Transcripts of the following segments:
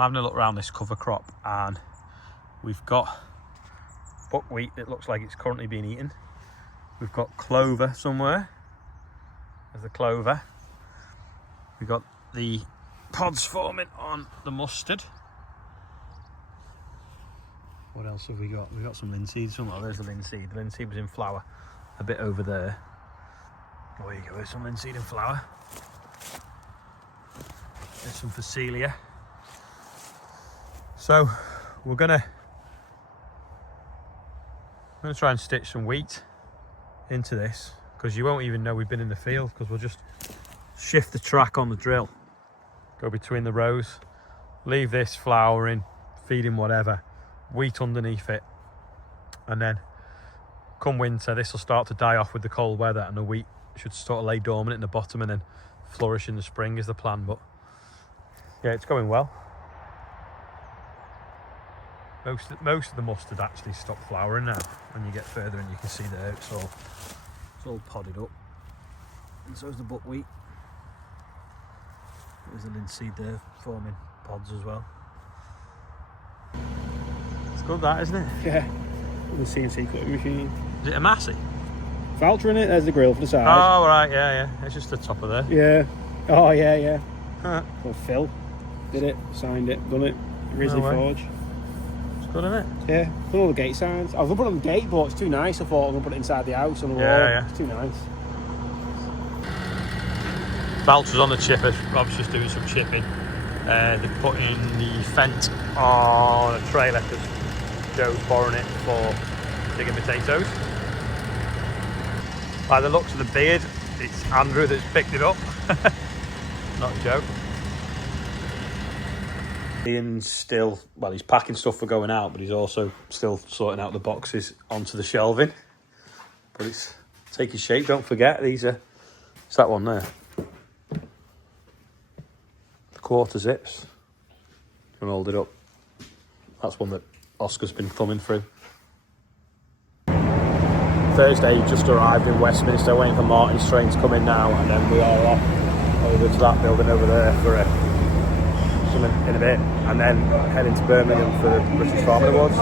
I'm having a look around this cover crop, and we've got buckwheat that looks like it's currently being eaten. We've got clover somewhere. There's the clover. We've got the pods forming on the mustard. What else have we got? We've got some linseed somewhere. There's the linseed. The linseed was in flower a bit over there. There you go, there's some linseed in flower. There's some phacelia. So we're gonna try and stitch some wheat into this, because you won't even know we've been in the field, because we'll just shift the track on the drill, go between the rows, leave this flowering, feeding whatever, wheat underneath it, and then come winter this will start to die off with the cold weather, and the wheat should sort of lay dormant in the bottom and then flourish in the spring is the plan. But yeah, it's going well. Most of the mustard actually stopped flowering now. When you get further and you can see there it's all podded up, and so is the buckwheat. There's the linseed there forming pods as well. It's good, that, isn't it? Yeah. The CNC clipping machine. Is it a Massey? Valtra in it. There's the grill for the side. Oh right, yeah. It's just the top of there. Yeah. Oh yeah. Huh. Well, Phil did it, signed it, done it. Grizzly Forge. Good, isn't it? Yeah, done all the gate signs. I was going to put it on the gate, but it's too nice. I thought I was going to put it inside the house on the wall. Yeah. It's too nice. Valtra's on the chipper. Rob's just doing some chipping. They're putting the fent on a trailer because Joe's borrowing it for digging potatoes. By the looks of the beard, it's Andrew that's picked it up, not Joe. Ian's still, well, he's packing stuff for going out, but he's also still sorting out the boxes onto the shelving. But it's taking shape, don't forget, these are, it's that one there. The quarter zips. You can hold it up. That's one that Oscar's been thumbing through. Thursday, just arrived in Westminster, waiting for Martin's train to come in now, and then we are off over to that building over there for something in a bit, and then heading to Birmingham for the British Farming Awards.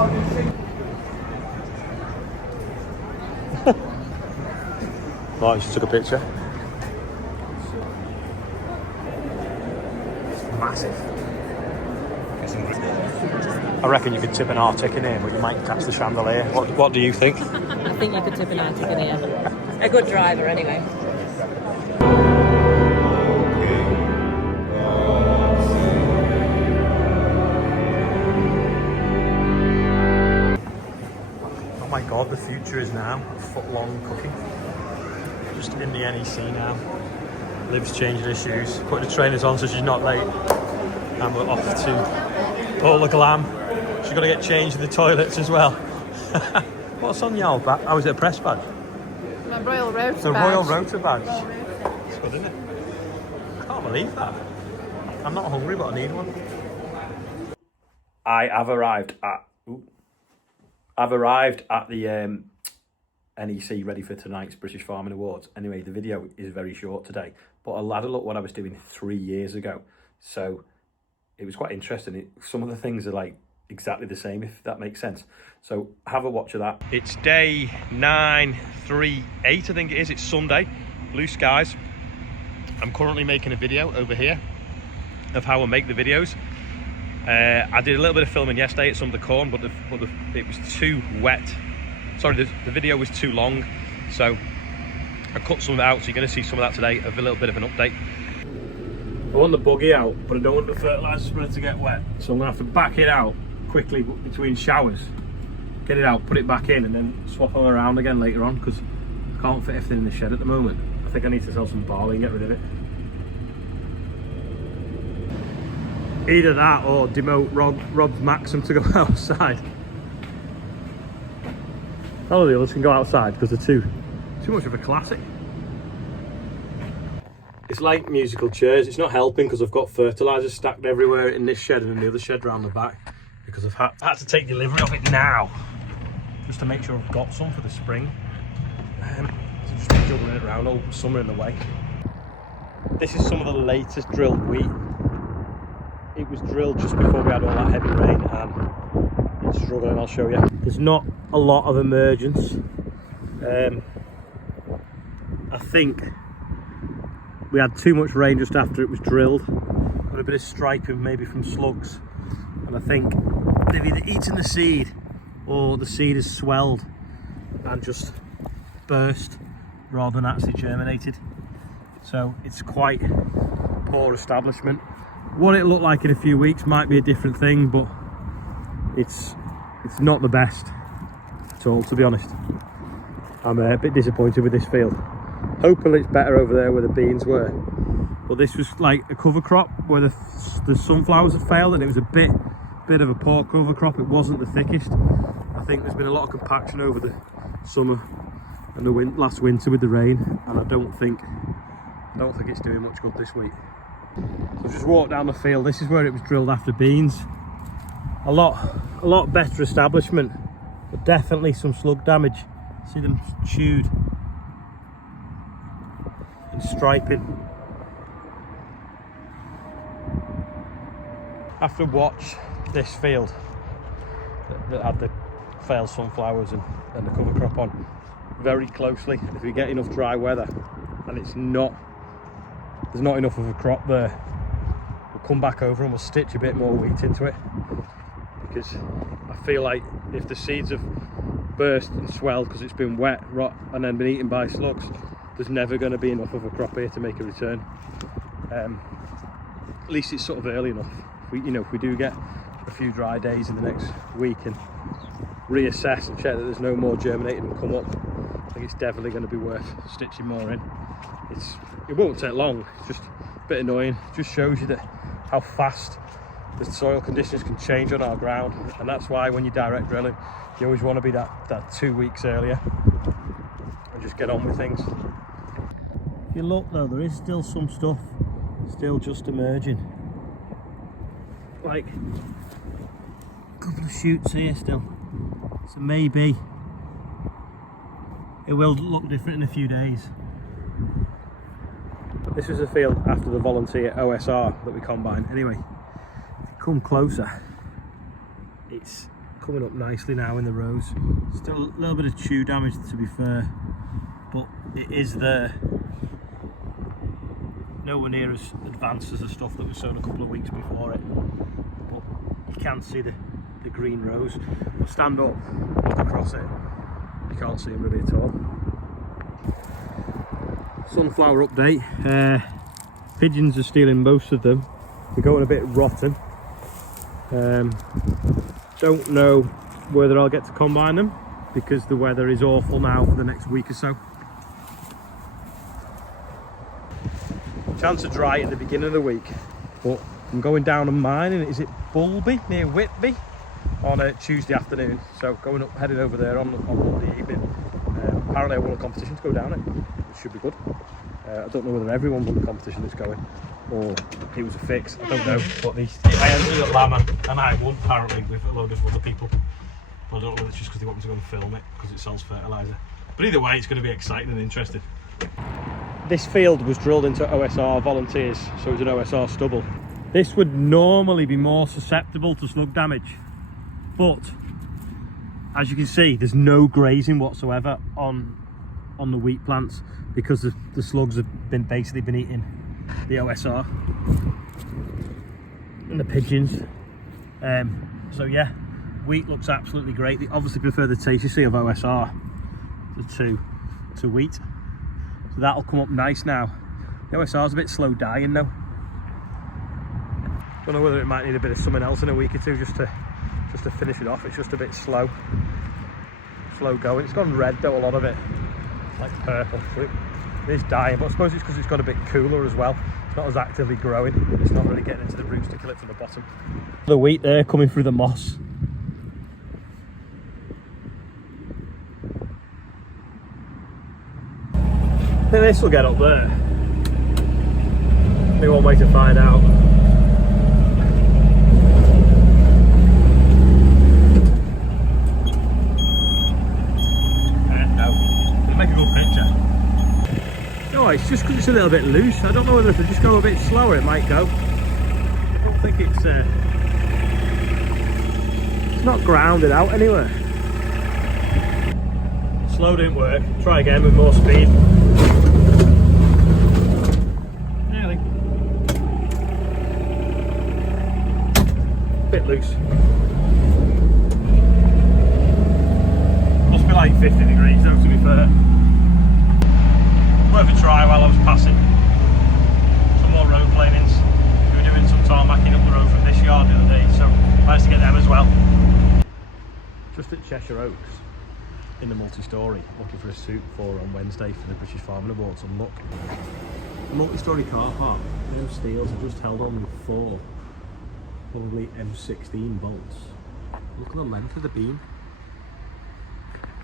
Martin just took a picture. It's massive. I reckon you could tip an Arctic in here, but you might catch the chandelier. What do you think? I think you could tip an Arctic in here. A good driver, anyway. Oh my god, the future is now. A foot-long cooking. Just in the NEC now. Liv's changing her shoes, putting the trainers on so she's not late. And we're off to all the glam. She's got to get changed in the toilets as well. What's on your back? Oh, is it a press badge? My Royal Rotor badge. The Royal Rotor badge. It's good, isn't it? I can't believe that. I'm not hungry, but I need one. I've arrived at the NEC ready for tonight's British Farming Awards. Anyway, the video is very short today, but I had a look what I was doing 3 years ago. So it was quite interesting. Some of the things are like exactly the same, if that makes sense. So have a watch of that. It's day 938, I think it is. It's Sunday, blue skies. I'm currently making a video over here of how I make the videos. I did a little bit of filming yesterday at some of the corn, but it was too wet. Sorry, the video was too long, so I cut some of it out. So you're going to see some of that today, of a little bit of an update. I want the buggy out, but I don't want the fertiliser spread to get wet, so I'm going to have to back it out quickly between showers, get it out, put it back in, and then swap them around again later on, because I can't fit everything in the shed at the moment. I think I need to sell some barley and get rid of it. Either that or demote Rob Maxim to go outside. All of the others can go outside because they're too much of a classic. It's like musical chairs. It's not helping because I've got fertiliser stacked everywhere in this shed and in the other shed round the back, because I've had to take delivery of it now just to make sure I've got some for the spring. So just juggling it around all summer in the way. This is some of the latest drilled wheat it was drilled just before we had all that heavy rain, and it's struggling. I'll show you. There's not a lot of emergence. I think we had too much rain just after it was drilled. Got a bit of striping maybe from slugs, and I think they've either eaten the seed or the seed has swelled and just burst rather than actually germinated. So it's quite poor establishment. What it looked like in a few weeks might be a different thing, but it's not the best at all, to be honest. I'm a bit disappointed with this field. Hoping it's better over there where the beans were, but this was like a cover crop where the sunflowers had failed, and it was a bit of a poor cover crop. It wasn't the thickest. I think there's been a lot of compaction over the summer and the last winter with the rain, and I don't think it's doing much good this week. So just walked down the field. This is where it was drilled after beans. A lot better establishment, but definitely some slug damage. See them chewed and striping. After watch this field that had the failed sunflowers and the cover crop on very closely, if we get enough dry weather and there's not enough of a crop there, we'll come back over and we'll stitch a bit more wheat into it, because I feel like if the seeds have burst and swelled because it's been wet, rot, and then been eaten by slugs, there's never going to be enough of a crop here to make a return. At least it's sort of early enough. If we do get a few dry days in the next week and reassess and check that there's no more germinating and come up, I think it's definitely going to be worth stitching more in. It won't take long. It's just a bit annoying. It just shows you that how fast the soil conditions can change on our ground, and that's why when you're direct drilling, you always want to be that 2 weeks earlier and just get on with things. If you look though, there is still some stuff still just emerging, like a couple of shoots here still, so maybe it will look different in a few days. This is a field after the volunteer OSR that we combined. Anyway, if you come closer, it's coming up nicely now in the rows. Still a little bit of chew damage, to be fair, but it is there. Nowhere near as advanced as the stuff that was sown a couple of weeks before it, but you can see the green rows. We'll stand up, look across it, you can't see them really at all. Sunflower update. Pigeons are stealing most of them. They're going a bit rotten. Don't know whether I'll get to combine them because the weather is awful now for the next week or so. Chance of dry at the beginning of the week, but I'm going down and mining. Is it Bulby near Whitby on a Tuesday afternoon? So heading over there on Monday evening. Apparently I won a competition to go down it, which should be good. I don't know whether everyone won the competition that's going, or it was a fix. I don't know. But I entered at Lama and I won apparently with a load of other people. But I don't know whether it's just because they want me to go and film it because it sells fertiliser. But either way, it's going to be exciting and interesting. This field was drilled into OSR volunteers, so it's an OSR stubble. This would normally be more susceptible to slug damage, but as you can see, there's no grazing whatsoever on the wheat plants because the slugs have basically been eating the OSR and the pigeons. So yeah, wheat looks absolutely great. They obviously prefer the tasty of OSR to wheat, so that'll come up nice now. The OSR's a bit slow dying though. Don't know whether it might need a bit of something else in a week or two just to finish it off. It's just a bit slow going. It's gone red though, a lot of it, like purple. It is dying, but I suppose it's because it's got a bit cooler as well. It's not as actively growing. It's not really getting into the roots to kill it from the bottom. The wheat there coming through the moss. I think this will get up there. Maybe one way to find out. Make a good picture. No, it's just because it's a little bit loose. I don't know whether if I just go a bit slower it might go. But I think it's not grounded out anywhere. Slow didn't work. Try again with more speed. Nearly. Bit loose. Must be like 50 degrees though, to be fair. Worth a try while I was passing. Some more road planings. We were doing some tarmacking up the road from this yard the other day, so managed to get them as well. Just at Cheshire Oaks, in the multi-storey, looking for a suit for on Wednesday for the British Farming Awards, and look. The multi-storey car park, those steels are just held on with 4, probably M16 bolts. Look at the length of the beam.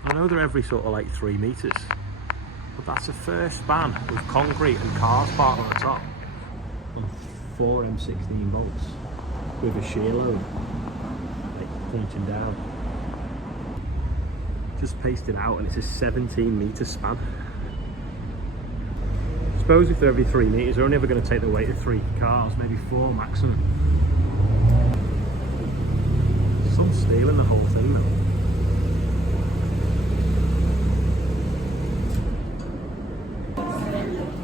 I know they're every sort of like 3 metres, but that's the first span with concrete and cars parked on the top. On 4 M16 bolts with a shear load, like pointing down. Just pasted out, and it's a 17 metre span. I suppose if they're every 3 metres, they're only ever going to take the weight of 3 cars, maybe 4 maximum. Some steel in the whole thing though.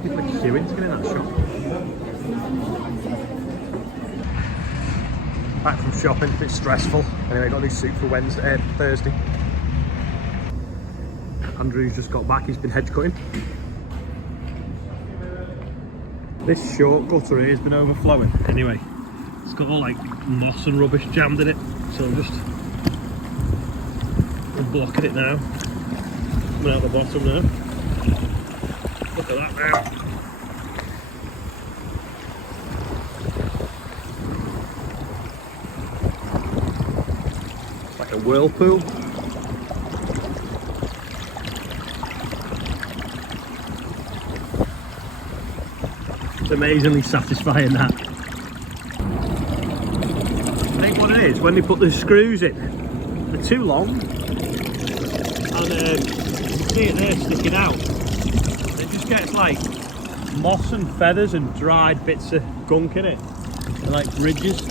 People are queuing to get in that shop. Back from shopping, a bit stressful. Anyway, got this suit for Thursday. Andrew's just got back, he's been hedge cutting. This short gutter here has been overflowing. Anyway, it's got all like moss and rubbish jammed in it, so I'm just blocking it now. Coming out the bottom now. Look at that now. It's like a whirlpool. It's amazingly satisfying, that. I think what it is, when they put the screws in, they're too long, and you can see it there sticking out. It just gets like moss and feathers and dried bits of gunk in it, and like ridges.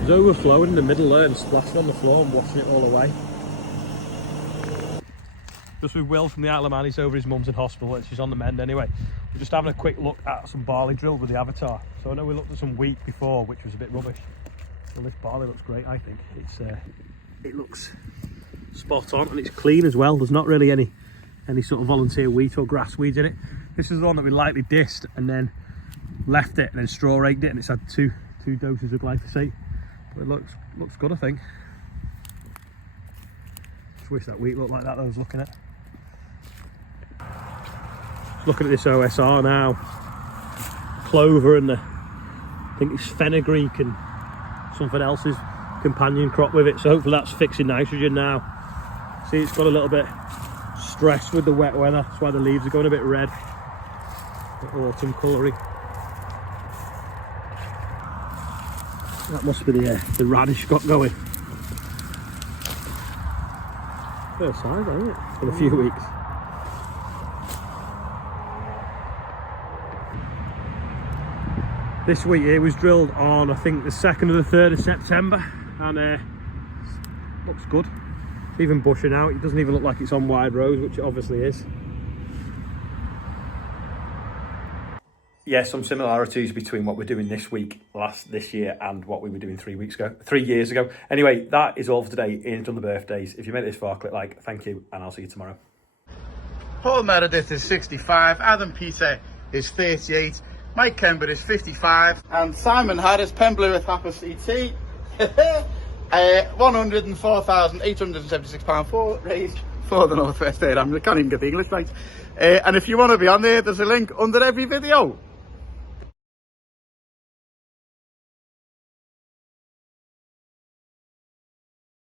It's overflowing in the middle there and splashing on the floor and washing it all away. Just with Will from the Isle of Man, he's over his mum's in hospital and she's on the mend anyway. We're just having a quick look at some barley drilled with the Avatar. So I know we looked at some wheat before, which was a bit rubbish. Well, this barley looks great, I think. It looks spot on, and it's clean as well. There's not really any sort of volunteer wheat or grass weeds in it. This is the one that we lightly dissed and then left it and then straw raked it, and it's had two doses of glyphosate. But it looks good, I think. Just wish that wheat looked like that I was looking at. Looking at this OSR now, clover and I think it's fenugreek and something else's companion crop with it, so hopefully that's fixing nitrogen now. See, it's got a little bit stressed with the wet weather, that's why the leaves are going a bit red, the autumn colouring. That must be the radish got going. First size, isn't it? In a few weeks. This wheat here was drilled on, I think, the 2nd or the 3rd of September, and looks good. It's even bushing out. It doesn't even look like it's on wide rows, which it obviously is. Yeah, some similarities between what we're doing this year, and what we were doing 3 years ago. Anyway, that is all for today. Ian's done the birthdays. If you made it this far, click like. Thank you, and I'll see you tomorrow. Paul Meredith is 65, Adam Peter is 38, Mike Kember is 55, and Simon Harris, Pemblewith Happer CT, £104,876 for raised for the North West Air. I can't even get the English right. And if you want to be on there, there's a link under every video.